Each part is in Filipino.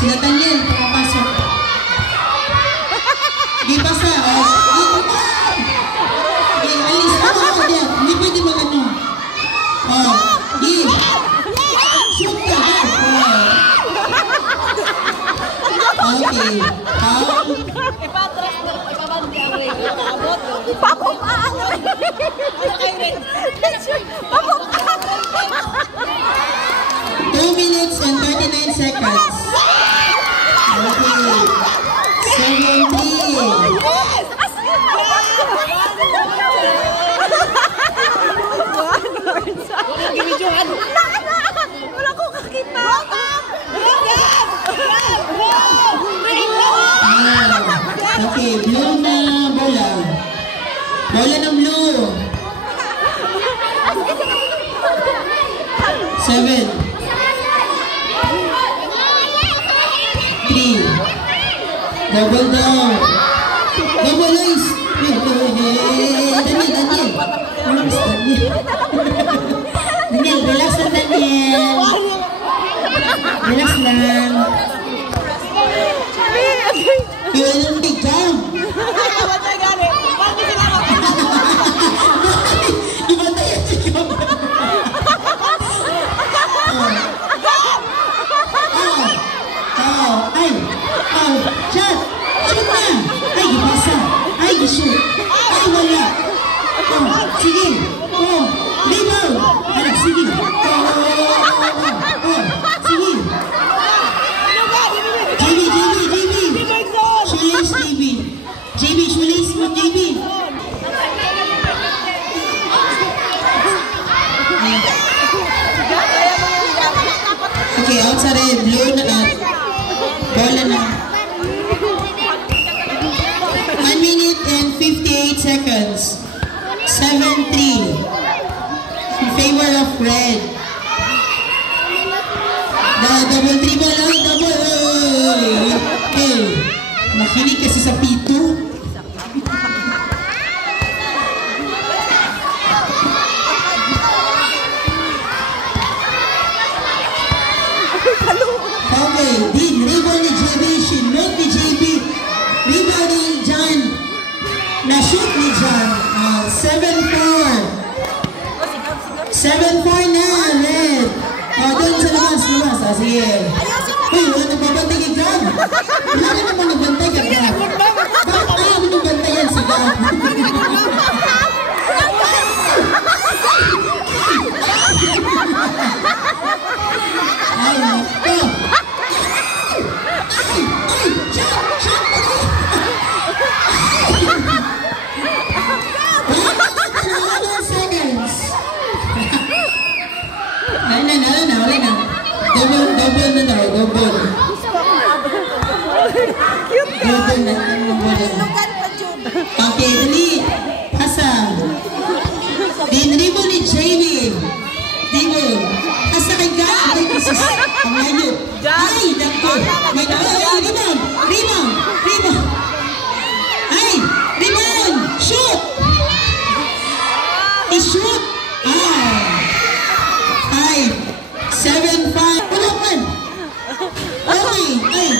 Sila Daniel, pakapasok. Di basa. Di, alis ako. Hindi pwede mag-ano. Di. Shoot ka. Okay. Ipatras mo. Ipabandi ang regla. Abot. Papukaan! Papukaan! 2 minutes and 39 seconds. Okay. 17. Wala ko kakita. Okay, blue na bola. Bola ng blue. 7. 3. Double down. Double eyes. Daniel. Daniel, relax lang Daniel. Relax lang. Yun ang big jump. Iba tayo si jump. Shot! Shoot na! Ay, gipasa! Ay, gishoot! Ay, wala! Sige! Rebound! Anak, sige! Sige! JB! Shulis, JB, shulis mo, JB! Okay, outside red, blue na lang. Bola na. 1 minute and 58 seconds. 7-3 in favor of red. Double dribble lang, double. Hey, makinig kasi sa P2. Okay, Dean, rebound ni JB, shinot ni JB, rebound ni John, na-shoot ni John, 7-4 na, red. Doon sa labas, sige. Uy, wala nagbabantay kay John. Wala na naman nagbantay kay John. Bakit ayaw mo nagbantayan si John? Wala na. Double na daw, double. Double na. Okay, dali. Hasa. Dinribo ni JB. Dibo. Hasa kay God. Ang layo. Ay, dako. May rebound. Ay, rebound. Shoot. I-shoot. 7-5. Wala man. Okay. Ay.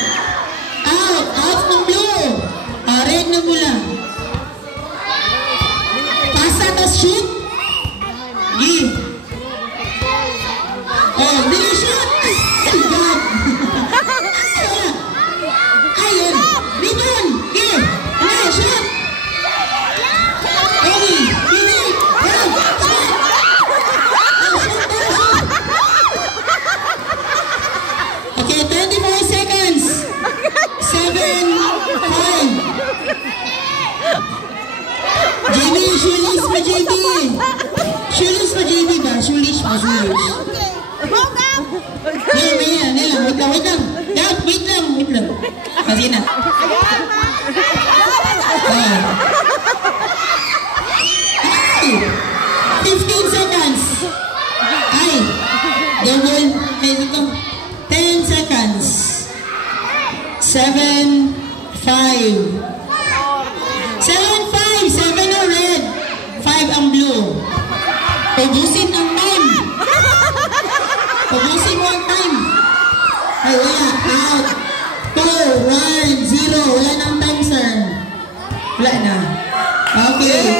Out ng blue. Red na mula. Pasa na shoot. Give. Hindi shoot. Ayun. Rebound. Give. Shoot. Okay. Okay, 24 seconds. 7-5. JB, shulis mo JB. Shulis mo JB ba? Shulis mo, shulis. Wait lang. Wait lang. Kasi na. 15 seconds. Ay. Double. Ay, dito. 10 seconds. 7-5. 7 ang red. 5 ang blue. Pubusin ang time. Pubusin mo ang time. Ay, wala. Out. Wala na. Okay.